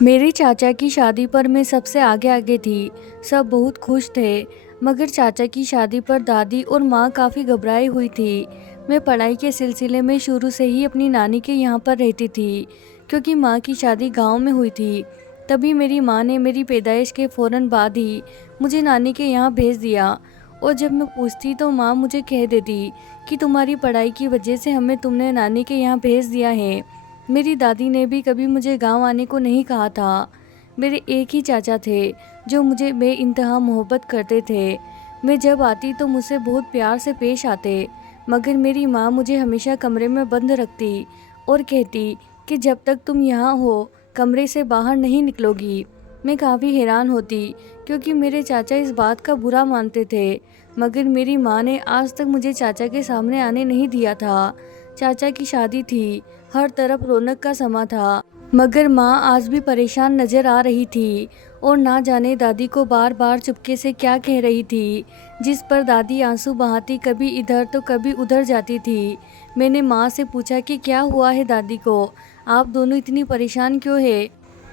मेरी चाचा की शादी पर मैं सबसे आगे आगे थी। सब बहुत खुश थे, मगर चाचा की शादी पर दादी और माँ काफ़ी घबराई हुई थी। मैं पढ़ाई के सिलसिले में शुरू से ही अपनी नानी के यहाँ पर रहती थी, क्योंकि माँ की शादी गांव में हुई थी। तभी मेरी माँ ने मेरी पैदाइश के फ़ौरन बाद ही मुझे नानी के यहाँ भेज दिया। और जब मैं पूछती तो माँ मुझे कह देती कि तुम्हारी पढ़ाई की वजह से हमें तुमने नानी के यहाँ भेज दिया है। मेरी दादी ने भी कभी मुझे गांव आने को नहीं कहा था। मेरे एक ही चाचा थे जो मुझे बेइंतहा मोहब्बत करते थे। मैं जब आती तो मुझसे बहुत प्यार से पेश आते, मगर मेरी माँ मुझे हमेशा कमरे में बंद रखती और कहती कि जब तक तुम यहाँ हो कमरे से बाहर नहीं निकलोगी। मैं काफ़ी हैरान होती, क्योंकि मेरे चाचा इस बात का बुरा मानते थे, मगर मेरी माँ ने आज तक मुझे चाचा के सामने आने नहीं दिया था। चाचा की शादी थी, हर तरफ रौनक का समा था, मगर माँ आज भी परेशान नजर आ रही थी और ना जाने दादी को बार बार चुपके से क्या कह रही थी, जिस पर दादी आंसू बहाती कभी इधर तो कभी उधर जाती थी। मैंने माँ से पूछा कि क्या हुआ है दादी को, आप दोनों इतनी परेशान क्यों है?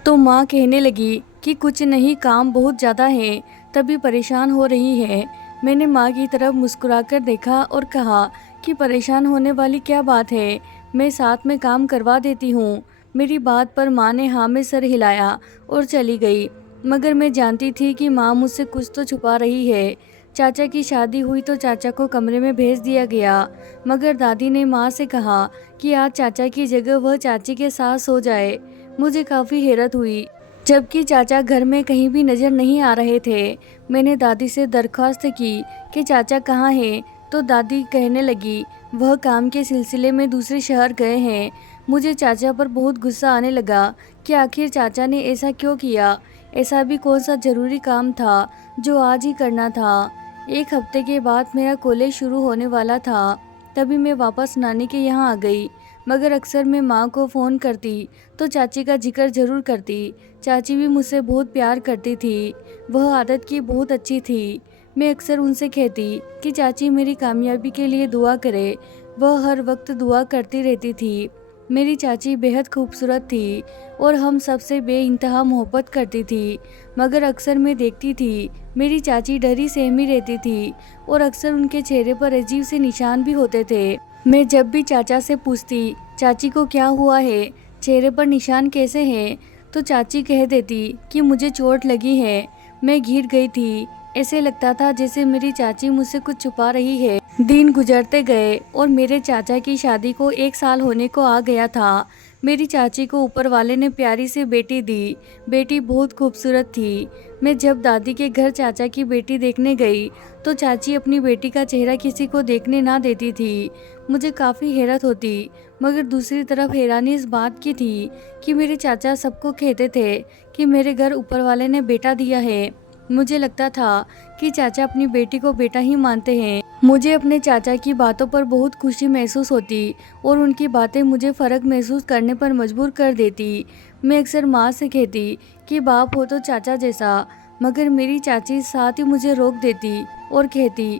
तो माँ कहने लगी कि कुछ नहीं, काम बहुत ज़्यादा है तभी परेशान हो रही है। मैंने माँ की तरफ मुस्कुराकर देखा और कहा कि परेशान होने वाली क्या बात है, मैं साथ में काम करवा देती हूँ। मेरी बात पर माँ ने हाँ में सर हिलाया और चली गई, मगर मैं जानती थी कि माँ मुझसे कुछ तो छुपा रही है। चाचा की शादी हुई तो चाचा को कमरे में भेज दिया गया, मगर दादी ने माँ से कहा कि आज चाचा की जगह वह चाची के साथ सो जाए। मुझे काफ़ी हैरत हुई, जबकि चाचा घर में कहीं भी नज़र नहीं आ रहे थे। मैंने दादी से दरख्वास्त की कि चाचा कहाँ हैं, तो दादी कहने लगी वह काम के सिलसिले में दूसरे शहर गए हैं। मुझे चाचा पर बहुत गुस्सा आने लगा कि आखिर चाचा ने ऐसा क्यों किया। ऐसा भी कौन सा ज़रूरी काम था जो आज ही करना था। एक हफ्ते के बाद मेरा कॉलेज शुरू होने वाला था, तभी मैं वापस नानी के यहाँ आ गई। मगर अक्सर मैं माँ को फ़ोन करती तो चाची का जिक्र ज़रूर करती। चाची भी मुझसे बहुत प्यार करती थी, वह आदत की बहुत अच्छी थी। मैं अक्सर उनसे कहती कि चाची मेरी कामयाबी के लिए दुआ करे, वह हर वक्त दुआ करती रहती थी। मेरी चाची बेहद खूबसूरत थी और हम सबसे बेइंतहा मोहब्बत करती थी, मगर अक्सर मैं देखती थी मेरी चाची डरी सहमी रहती थी और अक्सर उनके चेहरे पर अजीब से निशान भी होते थे। मैं जब भी चाचा से पूछती चाची को क्या हुआ है, चेहरे पर निशान कैसे हैं, तो चाची कह देती कि मुझे चोट लगी है, मैं गिर गई थी। ऐसे लगता था जैसे मेरी चाची मुझसे कुछ छुपा रही है। दिन गुजरते गए और मेरे चाचा की शादी को 1 साल होने को आ गया था। मेरी चाची को ऊपर वाले ने प्यारी सी बेटी दी। बेटी बहुत खूबसूरत थी। मैं जब दादी के घर चाचा की बेटी देखने गई तो चाची अपनी बेटी का चेहरा किसी को देखने ना देती थी। मुझे काफ़ी हैरत होती, मगर दूसरी तरफ हैरानी इस बात की थी कि मेरे चाचा सबको कहते थे कि मेरे घर ऊपर वाले ने बेटा दिया है। मुझे लगता था कि चाचा अपनी बेटी को बेटा ही मानते हैं। मुझे अपने चाचा की बातों पर बहुत खुशी महसूस होती और उनकी बातें मुझे फ़र्क महसूस करने पर मजबूर कर देती। मैं अक्सर माँ से कहती कि बाप हो तो चाचा जैसा, मगर मेरी चाची साथ ही मुझे रोक देती और कहती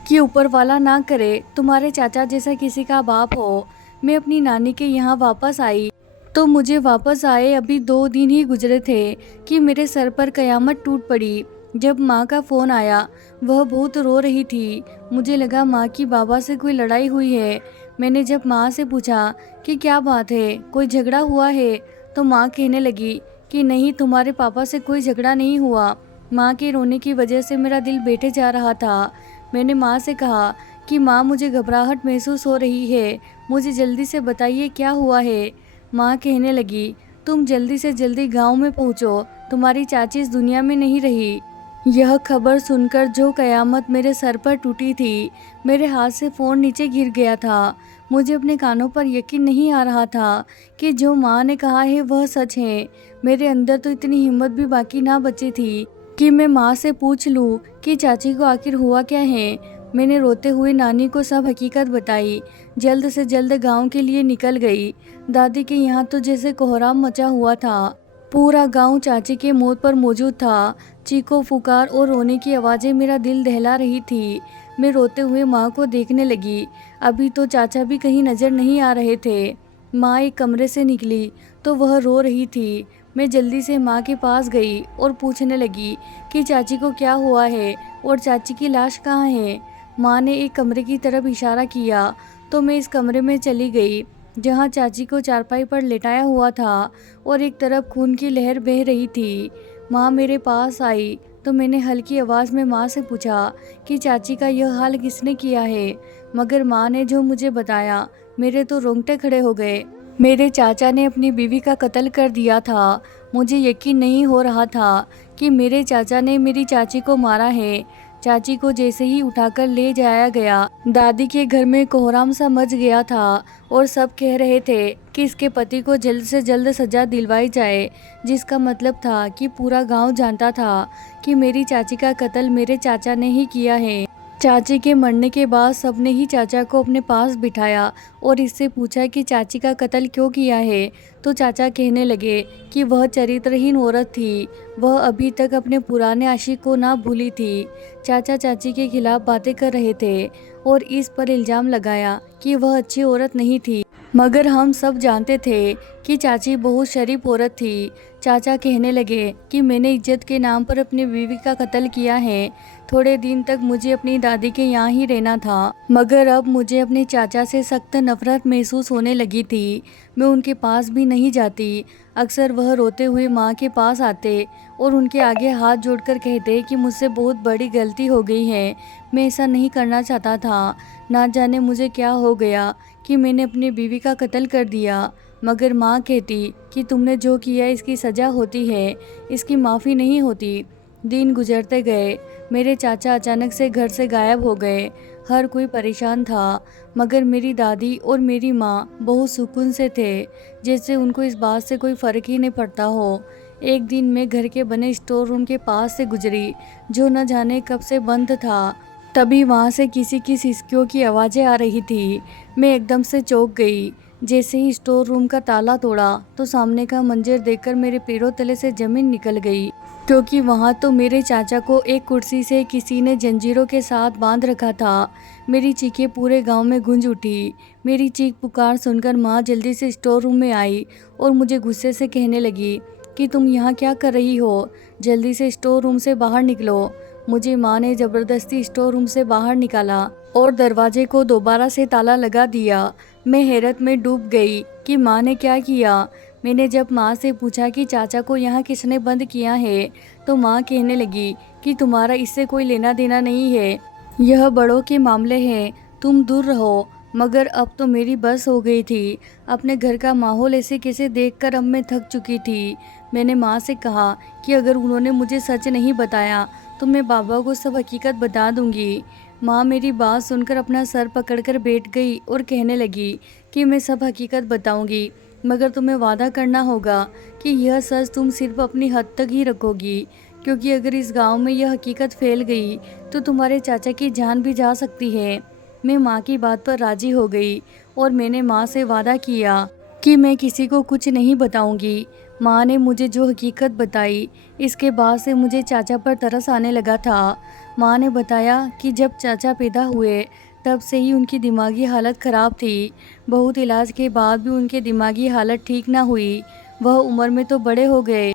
कि ऊपर वाला ना करे तुम्हारे चाचा जैसा किसी का बाप हो। मैं अपनी नानी के यहाँ वापस आई तो मुझे वापस आए अभी 2 दिन ही गुजरे थे कि मेरे सर पर कयामत टूट पड़ी। जब माँ का फ़ोन आया, वह बहुत रो रही थी। मुझे लगा माँ की बाबा से कोई लड़ाई हुई है। मैंने जब माँ से पूछा कि क्या बात है, कोई झगड़ा हुआ है, तो माँ कहने लगी कि नहीं, तुम्हारे पापा से कोई झगड़ा नहीं हुआ। माँ के रोने की वजह से मेरा दिल बैठे जा रहा था। मैंने माँ से कहा कि माँ, मुझे घबराहट महसूस हो रही है, मुझे जल्दी से बताइए क्या हुआ है। माँ कहने लगी तुम जल्दी से जल्दी गांव में पहुँचो, तुम्हारी चाची इस दुनिया में नहीं रही। यह खबर सुनकर जो कयामत मेरे सर पर टूटी थी, मेरे हाथ से फ़ोन नीचे गिर गया था। मुझे अपने कानों पर यकीन नहीं आ रहा था कि जो माँ ने कहा है वह सच है। मेरे अंदर तो इतनी हिम्मत भी बाकी ना बची थी कि मैं माँ से पूछ लूँ कि चाची को आखिर हुआ क्या है। मैंने रोते हुए नानी को सब हकीकत बताई। जल्द से जल्द गांव के लिए निकल गई। दादी के यहाँ तो जैसे कोहराम मचा हुआ था। पूरा गांव चाची के मौत पर मौजूद था। चीखों पुकार और रोने की आवाज़ें मेरा दिल दहला रही थी। मैं रोते हुए माँ को देखने लगी। अभी तो चाचा भी कहीं नज़र नहीं आ रहे थे। माँ एक कमरे से निकली तो वह रो रही थी। मैं जल्दी से माँ के पास गई और पूछने लगी कि चाची को क्या हुआ है और चाची की लाश कहाँ है। माँ ने एक कमरे की तरफ इशारा किया तो मैं इस कमरे में चली गई जहाँ चाची को चारपाई पर लेटाया हुआ था और एक तरफ खून की लहर बह रही थी। माँ मेरे पास आई तो मैंने हल्की आवाज़ में माँ से पूछा कि चाची का यह हाल किसने किया है। मगर माँ ने जो मुझे बताया मेरे तो रोंगटे खड़े हो गए। मेरे चाचा ने अपनी बीवी का कत्ल कर दिया था। मुझे यकीन नहीं हो रहा था कि मेरे चाचा ने मेरी चाची को मारा है। चाची को जैसे ही उठाकर ले जाया गया, दादी के घर में कोहराम सा मच गया था और सब कह रहे थे कि इसके पति को जल्द से जल्द सजा दिलवाई जाए, जिसका मतलब था कि पूरा गांव जानता था कि मेरी चाची का कत्ल मेरे चाचा ने ही किया है। चाची के मरने के बाद सबने ही चाचा को अपने पास बिठाया और इससे पूछा कि चाची का कत्ल क्यों किया है। तो चाचा कहने लगे कि वह चरित्रहीन औरत थी, वह अभी तक अपने पुराने आशिक को ना भूली थी। चाचा चाची के खिलाफ बातें कर रहे थे और इस पर इल्ज़ाम लगाया कि वह अच्छी औरत नहीं थी, मगर हम सब जानते थे कि चाची बहुत शरीफ औरत थी। चाचा कहने लगे कि मैंने इज्जत के नाम पर अपनी बीवी का कत्ल किया है। थोड़े दिन तक मुझे अपनी दादी के यहाँ ही रहना था, मगर अब मुझे अपने चाचा से सख्त नफरत महसूस होने लगी थी। मैं उनके पास भी नहीं जाती। अक्सर वह रोते हुए माँ के पास आते और उनके आगे हाथ जोड़कर कहते कि मुझसे बहुत बड़ी गलती हो गई है, मैं ऐसा नहीं करना चाहता था। ना जाने मुझे क्या हो गया कि मैंने अपनी बीवी का कत्ल कर दिया। मगर माँ कहती कि तुमने जो किया इसकी सज़ा होती है, इसकी माफ़ी नहीं होती। दिन गुजरते गए। मेरे चाचा अचानक से घर से गायब हो गए। हर कोई परेशान था, मगर मेरी दादी और मेरी माँ बहुत सुकून से थे, जैसे उनको इस बात से कोई फ़र्क ही नहीं पड़ता हो। एक दिन मैं घर के बने स्टोर रूम के पास से गुजरी, जो न जाने कब से बंद था। तभी वहाँ से किसी की सिसकियों की आवाज़ें आ रही थी। मैं एकदम से चौंक गई। जैसे ही स्टोर रूम का ताला तोड़ा तो सामने का मंजर देखकर मेरे पैरों तले से ज़मीन निकल गई, क्योंकि वहाँ तो मेरे चाचा को एक कुर्सी से किसी ने जंजीरों के साथ बांध रखा था। मेरी चीखें पूरे गांव में गूंज उठी। मेरी चीख पुकार सुनकर माँ जल्दी से स्टोर रूम में आई और मुझे गुस्से से कहने लगी कि तुम यहाँ क्या कर रही हो, जल्दी से स्टोर रूम से बाहर निकलो। मुझे माँ ने ज़बरदस्ती स्टोर रूम से बाहर निकाला और दरवाजे को दोबारा से ताला लगा दिया। मैं हैरत में डूब गई कि माँ ने क्या किया। मैंने जब माँ से पूछा कि चाचा को यहाँ किसने बंद किया है, तो माँ कहने लगी कि तुम्हारा इससे कोई लेना देना नहीं है, यह बड़ों के मामले हैं, तुम दूर रहो। मगर अब तो मेरी बस हो गई थी। अपने घर का माहौल ऐसे कैसे देखकर अब मैं थक चुकी थी। मैंने माँ से कहा कि अगर उन्होंने मुझे सच नहीं बताया तो मैं बाबा को सब हकीकत बता दूंगी। माँ मेरी बात सुनकर अपना सर पकड़कर बैठ गई और कहने लगी कि मैं सब हकीकत बताऊंगी, मगर तुम्हें वादा करना होगा कि यह सच तुम सिर्फ अपनी हद तक ही रखोगी, क्योंकि अगर इस गांव में यह हकीकत फैल गई तो तुम्हारे चाचा की जान भी जा सकती है। मैं माँ की बात पर राजी हो गई और मैंने माँ से वादा किया कि मैं किसी को कुछ नहीं बताऊंगी। माँ ने मुझे जो हकीकत बताई, इसके बाद से मुझे चाचा पर तरस आने लगा था। माँ ने बताया कि जब चाचा पैदा हुए तब से ही उनकी दिमागी हालत ख़राब थी। बहुत इलाज के बाद भी उनकी दिमागी हालत ठीक ना हुई। वह उम्र में तो बड़े हो गए,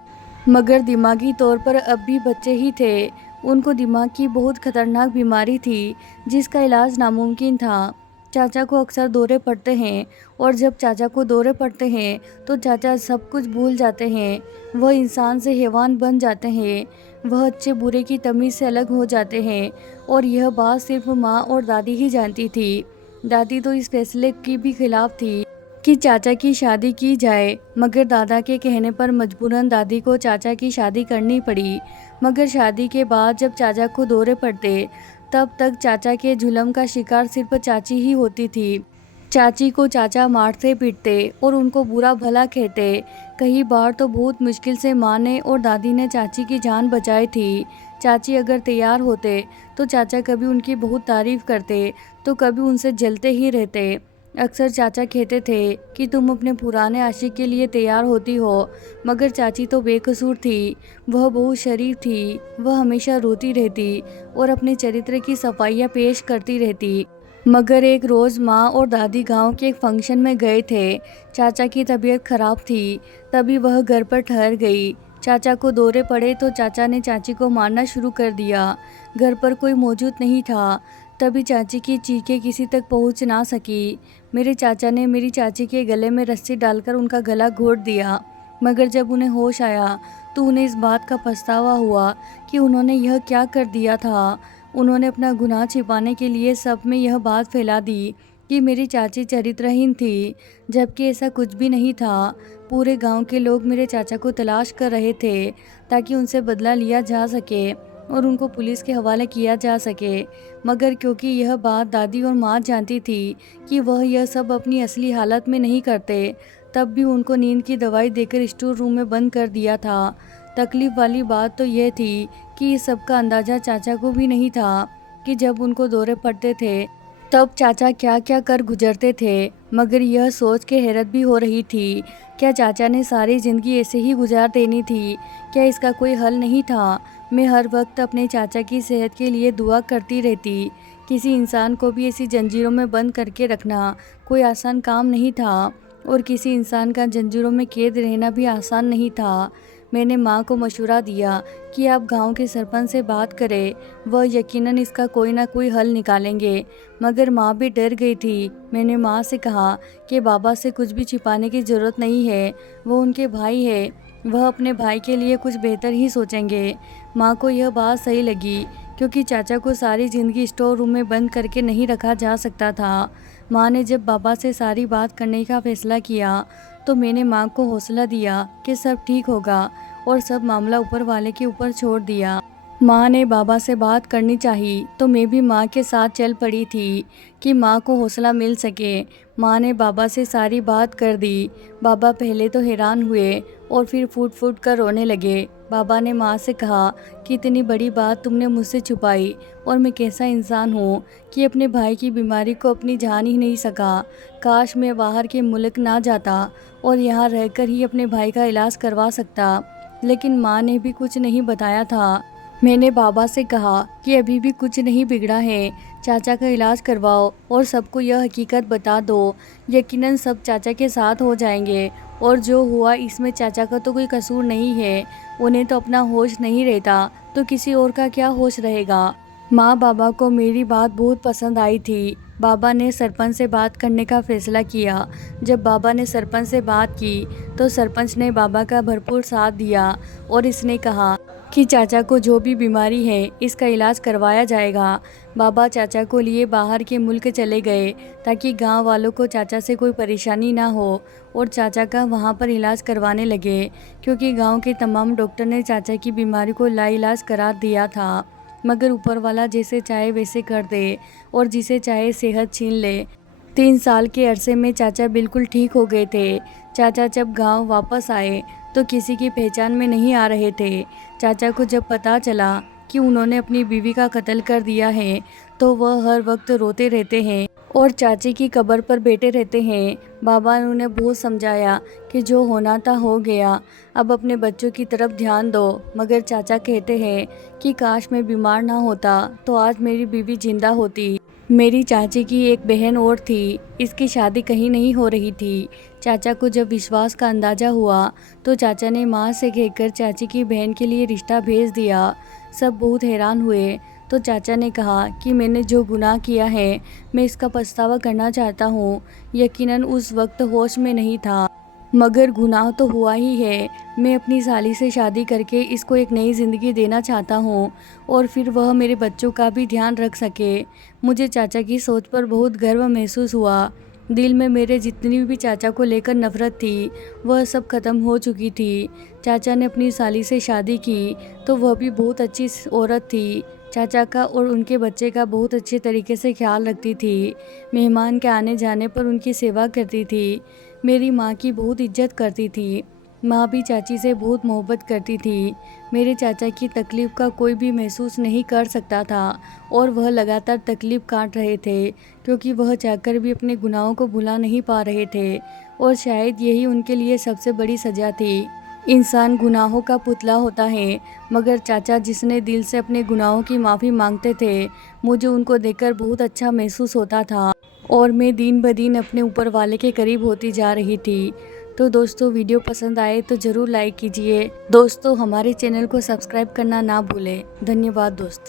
मगर दिमागी तौर पर अब भी बच्चे ही थे। उनको दिमाग की बहुत खतरनाक बीमारी थी, जिसका इलाज नामुमकिन था। चाचा को अक्सर दौरे पड़ते हैं और जब चाचा को दौरे पड़ते हैं तो चाचा सब कुछ भूल जाते हैं। वह इंसान से हैवान बन जाते हैं। वह अच्छे बुरे की तमीज़ से अलग हो जाते हैं और यह बात सिर्फ माँ और दादी ही जानती थी। दादी तो इस फैसले की भी खिलाफ थी कि चाचा की शादी की जाए, मगर दादा के कहने पर मजबूरन दादी को चाचा की शादी करनी पड़ी। मगर शादी के बाद जब चाचा को दौरे पड़ते तब तक चाचा के जुल्म का शिकार सिर्फ चाची ही होती थी। चाची को चाचा मारते पीटते और उनको बुरा भला कहते। कई बार तो बहुत मुश्किल से माँ ने और दादी ने चाची की जान बचाई थी। चाची अगर तैयार होते तो चाचा कभी उनकी बहुत तारीफ करते तो कभी उनसे जलते ही रहते। अक्सर चाचा कहते थे कि तुम अपने पुराने आशिक के लिए तैयार होती हो, मगर चाची तो बेकसूर थी। वह बहुत शरीफ थी। वह हमेशा रोती रहती और अपने चरित्र की सफाइयाँ पेश करती रहती, मगर एक रोज़ माँ और दादी गांव के एक फंक्शन में गए थे। चाचा की तबीयत खराब थी, तभी वह घर पर ठहर गई। चाचा को दौरे पड़े तो चाचा ने चाची को मारना शुरू कर दिया। घर पर कोई मौजूद नहीं था, तभी चाची की चीखें किसी तक पहुंच ना सकी। मेरे चाचा ने मेरी चाची के गले में रस्सी डालकर उनका गला घोंट दिया। मगर जब उन्हें होश आया तो उन्हें इस बात का पछतावा हुआ कि उन्होंने यह क्या कर दिया था। उन्होंने अपना गुनाह छिपाने के लिए सब में यह बात फैला दी कि मेरी चाची चरित्रहीन थी, जबकि ऐसा कुछ भी नहीं था। पूरे गांव के लोग मेरे चाचा को तलाश कर रहे थे ताकि उनसे बदला लिया जा सके और उनको पुलिस के हवाले किया जा सके। मगर क्योंकि यह बात दादी और माँ जानती थी कि वह यह सब अपनी असली हालत में नहीं करते, तब भी उनको नींद की दवाई देकर स्टोर रूम में बंद कर दिया था। तकलीफ वाली बात तो यह थी कि इस सब का अंदाज़ा चाचा को भी नहीं था कि जब उनको दौरे पड़ते थे तब चाचा क्या क्या कर गुजरते थे। मगर यह सोच के हैरत भी हो रही थी, क्या चाचा ने सारी ज़िंदगी ऐसे ही गुजार देनी थी? क्या इसका कोई हल नहीं था? मैं हर वक्त अपने चाचा की सेहत के लिए दुआ करती रहती। किसी इंसान को भी ऐसी जंजीरों में बंद करके रखना कोई आसान काम नहीं था, और किसी इंसान का जंजीरों में कैद रहना भी आसान नहीं था। मैंने माँ को मशवरा दिया कि आप गांव के सरपंच से बात करें, वह यकीनन इसका कोई ना कोई हल निकालेंगे। मगर माँ भी डर गई थी। मैंने माँ से कहा कि बाबा से कुछ भी छिपाने की ज़रूरत नहीं है, वो उनके भाई है, वह अपने भाई के लिए कुछ बेहतर ही सोचेंगे। माँ को यह बात सही लगी, क्योंकि चाचा को सारी ज़िंदगी स्टोर रूम में बंद करके नहीं रखा जा सकता था। माँ ने जब बाबा से सारी बात करने का फैसला किया तो मैंने माँ को हौसला दिया कि सब ठीक होगा और सब मामला ऊपर वाले के ऊपर छोड़ दिया। माँ ने बाबा से बात करनी चाहिए तो मैं भी माँ के साथ चल पड़ी थी कि माँ को हौसला मिल सके। माँ ने बाबा से सारी बात कर दी। बाबा पहले तो हैरान हुए और फिर फूट फूट कर रोने लगे। बाबा ने माँ से कहा कि इतनी बड़ी बात तुमने मुझसे छुपाई, और मैं कैसा इंसान हूँ कि अपने भाई की बीमारी को अपनी जान ही नहीं सका। काश मैं बाहर के मुल्क ना जाता और यहाँ रहकर ही अपने भाई का इलाज करवा सकता। लेकिन माँ ने भी कुछ नहीं बताया था। मैंने बाबा से कहा कि अभी भी कुछ नहीं बिगड़ा है, चाचा का इलाज करवाओ और सबको यह हकीकत बता दो। यकीनन सब चाचा के साथ हो जाएंगे, और जो हुआ इसमें चाचा का तो कोई कसूर नहीं है। उन्हें तो अपना होश नहीं रहता, तो किसी और का क्या होश रहेगा। माँ बाबा को मेरी बात बहुत पसंद आई थी। बाबा ने सरपंच से बात करने का फैसला किया। जब बाबा ने सरपंच से बात की तो सरपंच ने बाबा का भरपूर साथ दिया और इसने कहा कि चाचा को जो भी बीमारी है इसका इलाज करवाया जाएगा। बाबा चाचा को लिए बाहर के मुल्क चले गए ताकि गांव वालों को चाचा से कोई परेशानी ना हो, और चाचा का वहां पर इलाज करवाने लगे, क्योंकि गांव के तमाम डॉक्टर ने चाचा की बीमारी को लाइलाज करार दिया था। मगर ऊपर वाला जैसे चाहे वैसे कर दे और जिसे चाहे सेहत छीन ले। 3 साल के अरसे में चाचा बिल्कुल ठीक हो गए थे। चाचा जब गांव वापस आए तो किसी की पहचान में नहीं आ रहे थे। चाचा को जब पता चला कि उन्होंने अपनी बीवी का कत्ल कर दिया है तो वह हर वक्त रोते रहते हैं और चाची की कब्र पर बैठे रहते हैं। बाबा ने उन्हें बहुत समझाया कि जो होना था हो गया, अब अपने बच्चों की तरफ ध्यान दो। मगर चाचा कहते हैं कि काश मैं बीमार ना होता तो आज मेरी बीवी जिंदा होती। मेरी चाची की एक बहन और थी, इसकी शादी कहीं नहीं हो रही थी। चाचा को जब विश्वास का अंदाज़ा हुआ तो चाचा ने माँ से कहकर चाची की बहन के लिए रिश्ता भेज दिया। सब बहुत हैरान हुए तो चाचा ने कहा कि मैंने जो गुनाह किया है मैं इसका पछतावा करना चाहता हूँ। यकीनन उस वक्त होश में नहीं था, मगर गुनाह तो हुआ ही है। मैं अपनी साली से शादी करके इसको एक नई ज़िंदगी देना चाहता हूँ और फिर वह मेरे बच्चों का भी ध्यान रख सके। मुझे चाचा की सोच पर बहुत गर्व महसूस हुआ। दिल में मेरे जितनी भी चाचा को लेकर नफ़रत थी वह सब ख़त्म हो चुकी थी। चाचा ने अपनी साली से शादी की तो वह भी बहुत अच्छी औरत थी। चाचा का और उनके बच्चे का बहुत अच्छे तरीके से ख्याल रखती थी। मेहमान के आने जाने पर उनकी सेवा करती थी। मेरी माँ की बहुत इज्जत करती थी। माँ भी चाची से बहुत मोहब्बत करती थी। मेरे चाचा की तकलीफ़ का कोई भी महसूस नहीं कर सकता था और वह लगातार तकलीफ़ काट रहे थे, क्योंकि वह चाहकर भी अपने गुनाहों को भुला नहीं पा रहे थे, और शायद यही उनके लिए सबसे बड़ी सज़ा थी। इंसान गुनाहों का पुतला होता है, मगर चाचा जिसने दिल से अपने गुनाहों की माफ़ी मांगते थे, मुझे उनको देखकर बहुत अच्छा महसूस होता था और मैं दिन ब दिन अपने ऊपर वाले के करीब होती जा रही थी। तो दोस्तों, वीडियो पसंद आए तो ज़रूर लाइक कीजिए। दोस्तों, हमारे चैनल को सब्सक्राइब करना ना भूलें। धन्यवाद दोस्तों।